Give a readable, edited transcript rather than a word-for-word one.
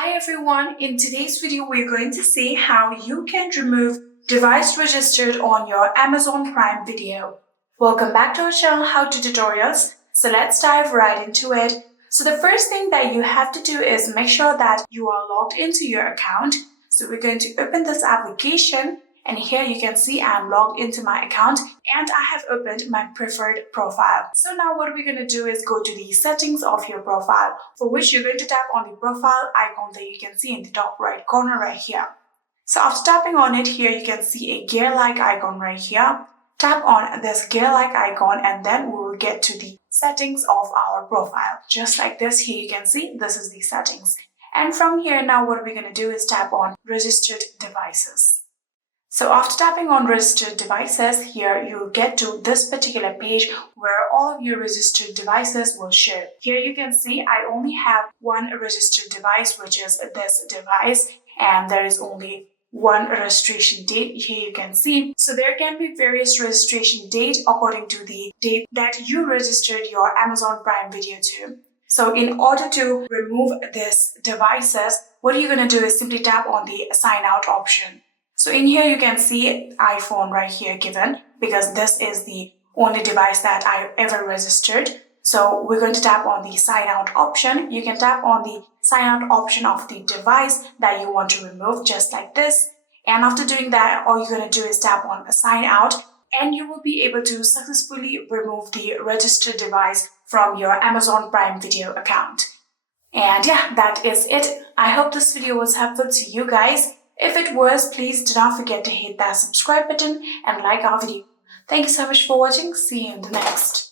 Hi everyone, in today's video we're going to see how you can remove device registered on your Amazon Prime Video. Welcome back to our channel How To Tutorials. So let's dive right into it. So the first thing that you have to do is make sure that you are logged into your account. So we're going to open this application and here you can see I'm logged into my account and I have opened my preferred profile. So now what we're going to do is go to the settings of your profile, for which you're going to tap on the profile icon that you can see in the top right corner right here. So after tapping on it, here you can see a gear-like icon right here. Tap on this gear-like icon and then we will get to the settings of our profile. Just like this, here you can see this is the settings. And from here now what we're going to do is tap on registered devices. So after tapping on registered devices, here you'll get to this particular page where all of your registered devices will show. Here you can see I only have one registered device, which is this device, and there is only one registration date. Here you can see. So there can be various registration date according to the date that you registered your Amazon Prime Video to. So in order to remove these devices, what you're going to do is simply tap on the sign out option. So in here you can see iPhone right here given because this is the only device that I ever registered. So we're going to tap on the sign out option. You can tap on the sign out option of the device that you want to remove, just like this. And after doing that, all you're going to do is tap on sign out and you will be able to successfully remove the registered device from your Amazon Prime Video account. And yeah, that is it. I hope this video was helpful to you guys. If it was, please do not forget to hit that subscribe button and like our video. Thank you so much for watching. See you in the next.